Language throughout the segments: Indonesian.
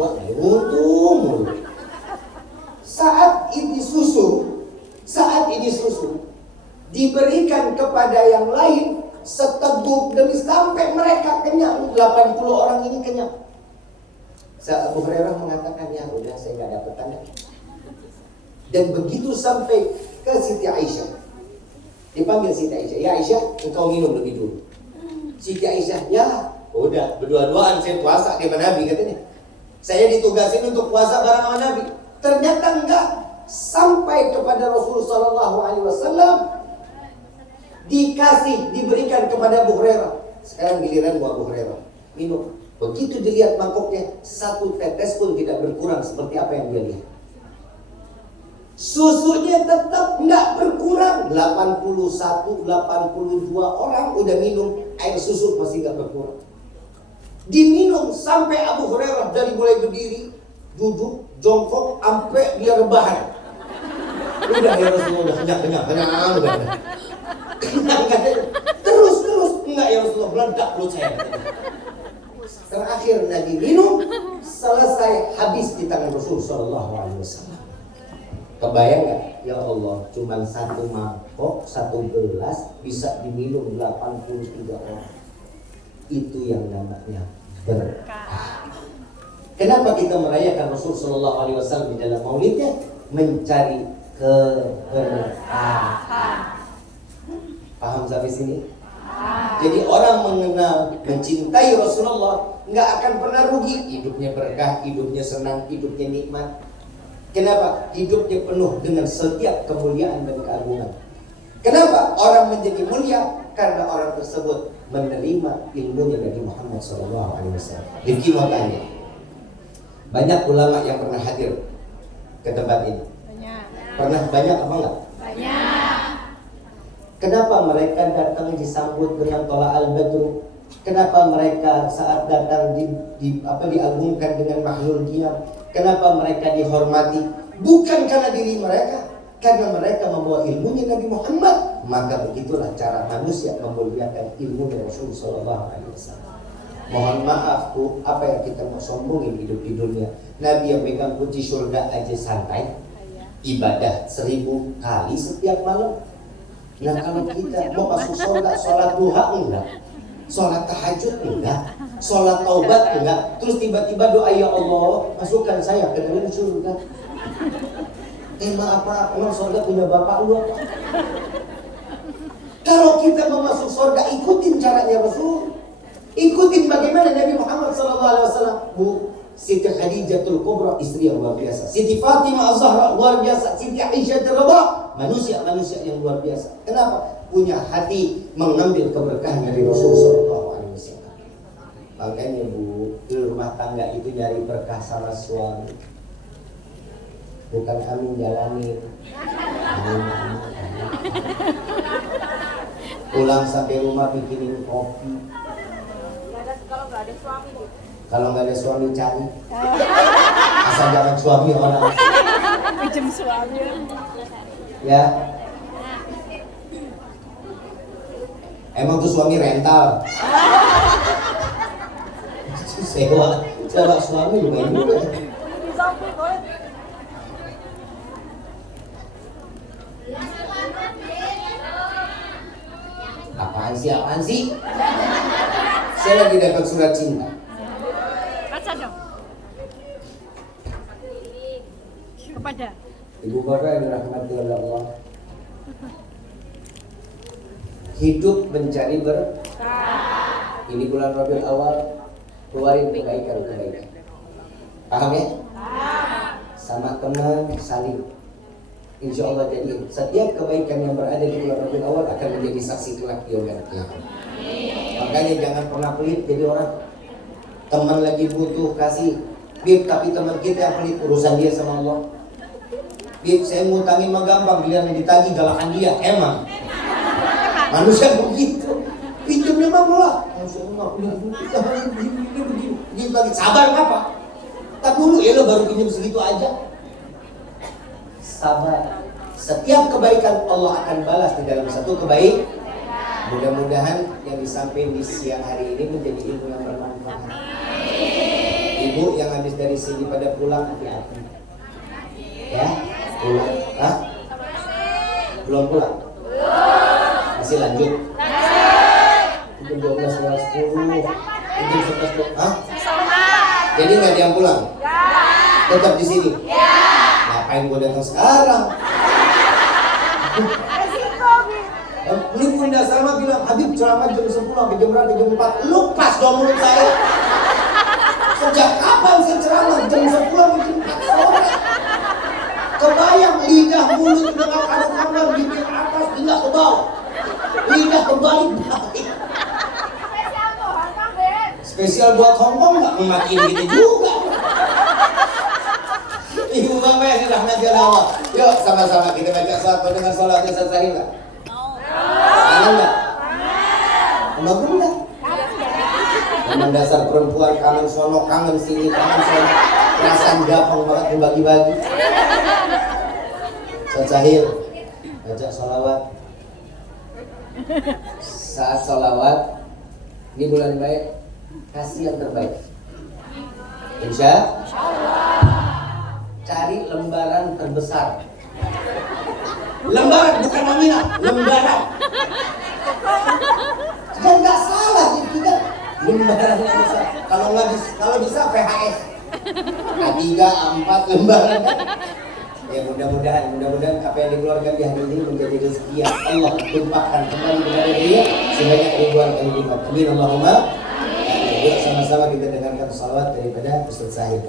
Wah, untung. Saat ini susu diberikan kepada yang lain seteguk demi sampai mereka kenyang. 80 orang ini kenyang. Abu Hurairah mengatakan, ya udah saya nggak dapat tanda. Dan begitu sampai ke Siti Aisyah, dipanggil Siti Aisyah, ya Aisyah, engkau minum lebih dulu. Siti Aisyah, ya udah berdua-duaan saya puasa di Nabi katanya. Saya ditugasin untuk puasa bareng sama Nabi. Ternyata enggak, sampai kepada Rasulullah SAW diberikan kepada Abu Hurairah. Sekarang giliran Abu Hurairah minum. Begitu dilihat mangkoknya, satu tetes pun tidak berkurang seperti apa yang dia lihat. Susunya tetap nggak berkurang. 81, 82 orang udah minum air susu masih nggak berkurang. Diminum sampai Abu Hurairah dari mulai berdiri, duduk, jongkok, sampai dia rebahan. Udah ya Rasulullah, kenyang, udah. Terus, enggak ya Rasulullah, meledak perut saya. Terakhir Nabi minum, selesai habis di tangan Rasulullah SAW. Kebayang gak? Ya Allah, cuma satu mangkok, satu gelas bisa diminum 83 orang. Itu yang namanya berkah. Kenapa kita merayakan Rasulullah SAW di dalam maulidnya? Mencari keberkahan. Paham sampai sini? Jadi orang mengenal, mencintai Rasulullah nggak akan pernah rugi. Hidupnya berkah, hidupnya senang, hidupnya nikmat. Kenapa? Hidupnya penuh dengan setiap kemuliaan dan keagungan. Kenapa? Orang menjadi mulia karena orang tersebut menerima ilmunya dari Muhammad SAW. Rifki mau tanya, banyak ulama yang pernah hadir ke tempat ini? Pernah banyak apa enggak? Banyak. Kenapa mereka datang disambut dengan tola al-badru? Kenapa mereka saat datang diagungkan dengan mahlul qiyam? Kenapa mereka dihormati? Bukan karena diri mereka, karena mereka membawa ilmunya Nabi Muhammad. Maka begitulah cara manusia memuliakan ilmu Rasulullah SAW. Mohon maaf tuh, apa yang kita mau sombongin hidup di dunia? Nabi yang megang kunci surga aja santai, ibadah 1000 kali setiap malam. Nah kalau kita mau masuk surga, sholat duha enggak, sholat tahajud enggak, sholat taubat enggak, terus tiba-tiba doa ya Allah masukkan saya ke dalam surga. Emang apa? Emang surga punya bapak lu apa? Kalau kita mau masuk surga, ikutin caranya Rasul, ikutin bagaimana Nabi Muhammad SAW. Bu, Siti Khadijatul Kubra, istri yang luar biasa. Siti Fatimah Az-Zahra luar biasa. Siti Aisyah Radhiyallahu, manusia yang luar biasa. Kenapa? Punya hati mengambil keberkahan dari Rasulullah SAW. Makanya Bu, di rumah tangga itu nyari berkah sama suami, bukan amin jalanin. Pulang sampai rumah bikinin kopi. Kalau nggak ada suami cari. Asal jangan suami orang. Pinjam suami. Ya. Emang tuh suami rental. Sewa suami lumayan juga. Apaan sih? Saya lagi dapat surat cinta. Baca dong. Kepada Ibu Bapak yang dirahmati oleh Allah, hidup mencari berkah. Ini bulan Rabiul Awal, keluarin kebaikan. Paham ya? Sama teman saling. Insya Allah jadi setiap kebaikan yang berada di bulan Rabiul Awal akan menjadi saksi kelak di yaumil qiyamah. Makanya jangan pernah pelit jadi orang. Teman lagi butuh kasih, Bib, tapi teman kita yang pelit, urusan dia sama Allah. Bib, saya ngutangin mah gampang, giliran ditagih galakan dia. Emang manusia begitu, pinjamnya mah mulak. Begini lagi, sabar apa? Tak dulu ya lo baru pinjam segitu aja. Sabar. Setiap kebaikan Allah akan balas di dalam satu kebaikan. Mudah-mudahan yang disampaikan di siang hari ini menjadi ilmu yang bermanfaat. ibu yang habis dari sini pada pulang hati-hati. Ya, pulang. Hah? Belum pulang? Masih lanjut? Jam 12 lewat 10. Jam 11 tuh. Hah? Jadi nggak ada yang pulang? Tetap di sini? Ngapain gue datang sekarang? Ini Bunda Salma bilang, Habib ceramah jam 10 sampai jam berapa? Jam 4. Lupas dong mulut saya. Sejak kapan saya ceramah jam 10 sampai jam 4 sore? Kebayang lidah mulut dengan aduk-aduk bibir atas tidak ke bawah. Lidah kebalik-balik. Spesial buat Hongkong nggak mematiin gitu juga. Ibu bapak yang dirahmati Allah. Yuk sama-sama kita baca satu dengan sholat yang sahih nggak? Kangen nggak? Sama bunda. Memang dasar perempuan kangen sono, kangen sini, kangen sono. Perasaan gampang banget membagi-bagi. Sahih, baca sholawat. Saat sholawat di bulan baik, kasih yang terbaik. Insya cari lembaran terbesar. Lembaran bukan nominal, lembaran. Dan nggak salah kita lembaran yang besar. Kalau bisa VHS A3, A4 lembaran. Ya mudah-mudahan apa yang dikeluarkan di hari ini menjadi rezeki yang Allah tumpahkan kembali kepada dia sebanyak ribuan kali lipat. Amin Allahumma. Yuk sama-sama kita dengarkan salawat daripada Ustaz Sahid.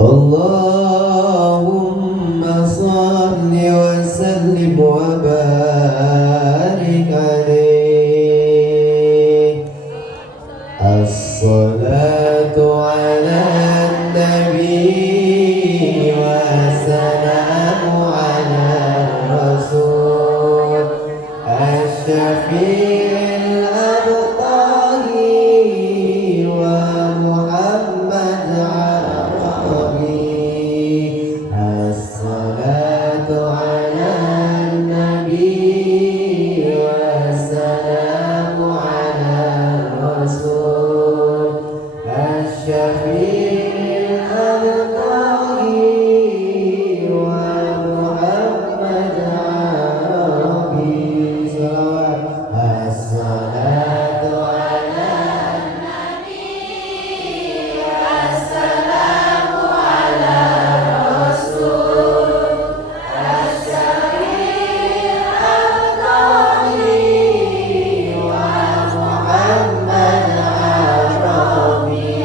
Allahumma salli wa sallim wa barik alaihi. As-salatu ala nabi الشفيع الأبطال ومحمد عربي الصلاة على النبي والسلام على الرسول الشفيع الأبطال ومحمد عربي الصلاة على النبي والسلام على الرسول الشفيع الأبطال ومحمد عربي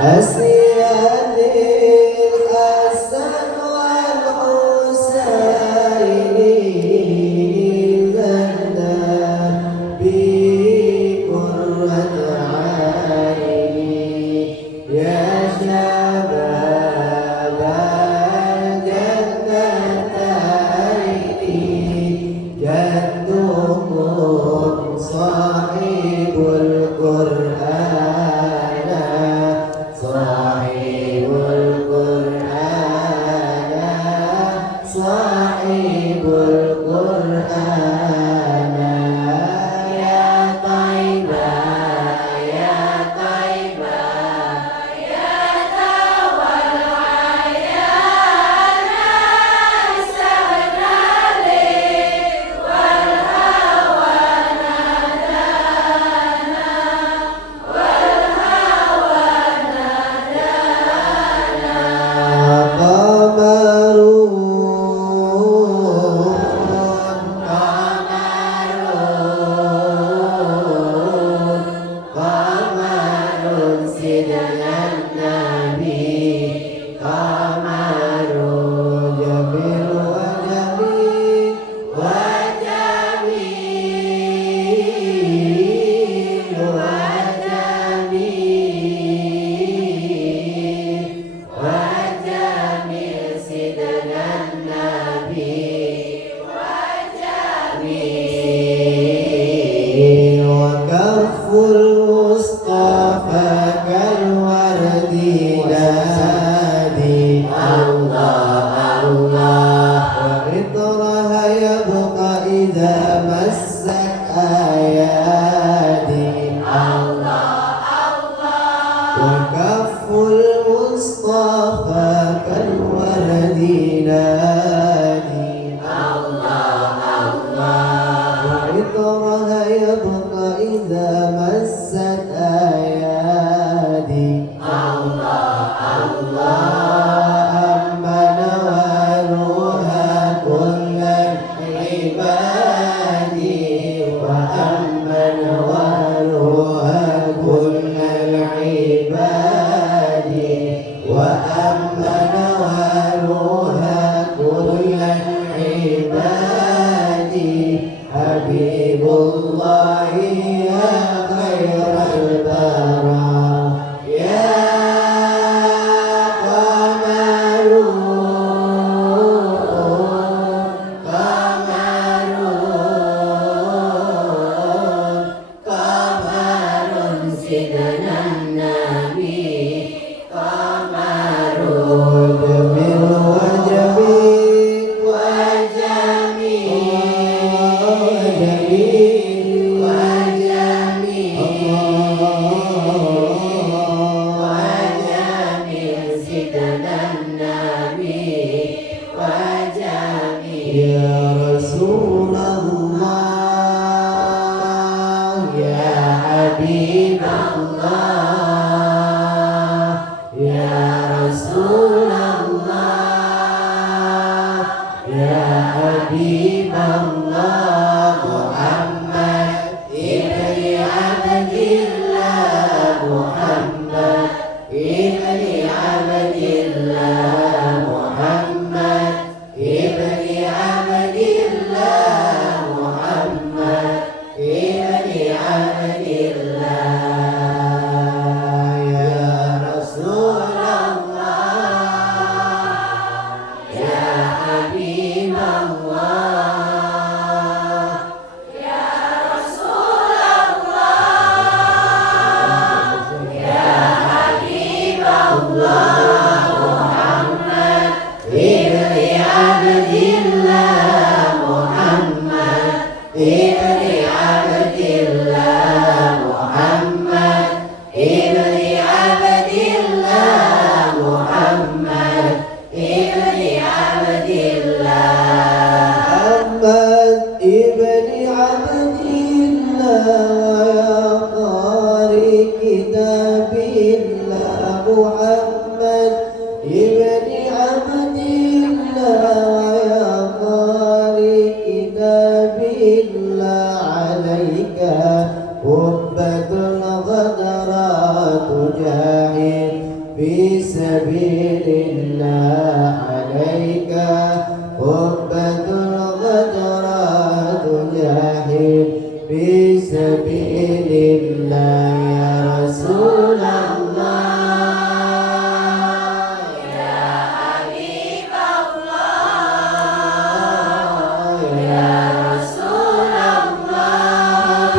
أسياد الحسن والحسين لنا بقرة عيني يا شباب الجنتين جدكم صاحب القرآن صاحب القرآن صاحب القرآن يا طيبة يا طيبة يا ثوى العيان استغنى لي والهوى نادانا والهوى نادانا قمر سيدنا النبي قمر جميل وجميل وجميل وجميل وجميل سيدنا النبي وجميل وكف المصطفى كالورد نادي الله الله وعطرها يبقى إذا مسك أيادي الله الله وكف المصطفى كالورد نادي الله الله وعطرها يبقى إذا مست أيادي الله الله أما نوالها كل العباد وأما نوالها كل العباد وأما نوالها كل العباد حبيب الله يا خير البراء يا قمر قمر قمر سيدنا النبي قمر جميل وجميل وجميل وجميل سيدنا النبي وجميل يا رسول الله يا حبيب الله يا رسول الله يا حبيب الله محمد ابن عبد الله محمد ابن عبد الله محمد ابن عبد الله محمد ابن عبد الله يا رسول الله يا حبيب الله يا رسول الله يا حبيب الله محمد ابن عبد الله محمد ابن عبد الله محمد ابن عبد الله محمد ابن عبد الله محمد ابن عبد الله يا قارئ كتاب الله محمد ابن عبد الله يا قارئ كتاب الله عليك قبة غدرات جاهل في سبيل الله عليك قبة الغدرات جاهد في سبيل الله يا رسول الله يا حبيب الله يا رسول الله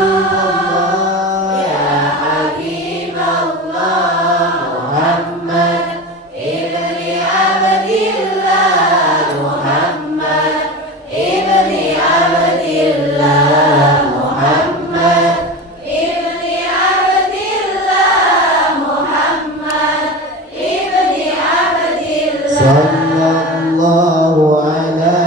يا حبيب الله محمد ابن عبد الله محمد ابن عبد الله محمد ابن عبد الله محمد ابن عبد الله صلى الله على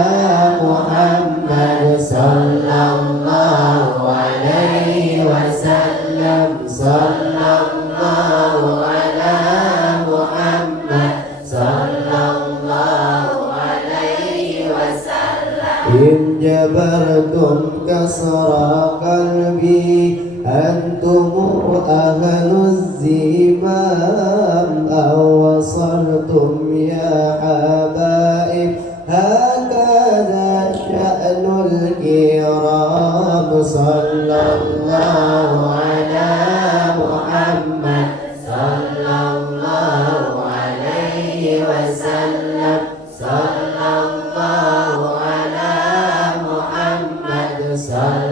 محمد صلى الله عليه وسلم صلى الله على محمد صلى الله عليه وسلم إن جبرتم كسر قلبي أنتم أهل الزمام أو وصلتم يا حبائب هكذا شأن الكرام صلى الله على محمد صلى الله عليه وسلم صلى الله على محمد صلى